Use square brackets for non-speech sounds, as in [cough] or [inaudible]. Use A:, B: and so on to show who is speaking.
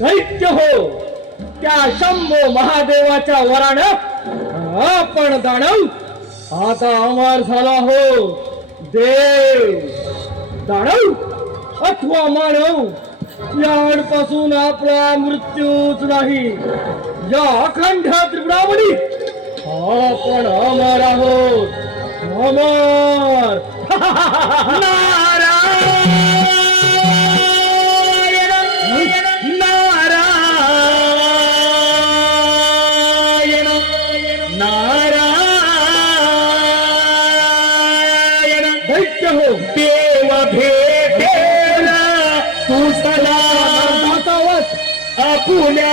A: दैत्य हो. त्या शंभो महादेवाच्या वरानं आपण दानव आता अमर झाला हो. देव. दानव अथवा मानव. यापासून आपला मृत्यूच नाही. या अखंड त्रिपुरावणी आपण अमर आहोत. अमर. [laughs] नारायण हो
B: देव भेटेला तू
A: दातावत
B: आपुल्या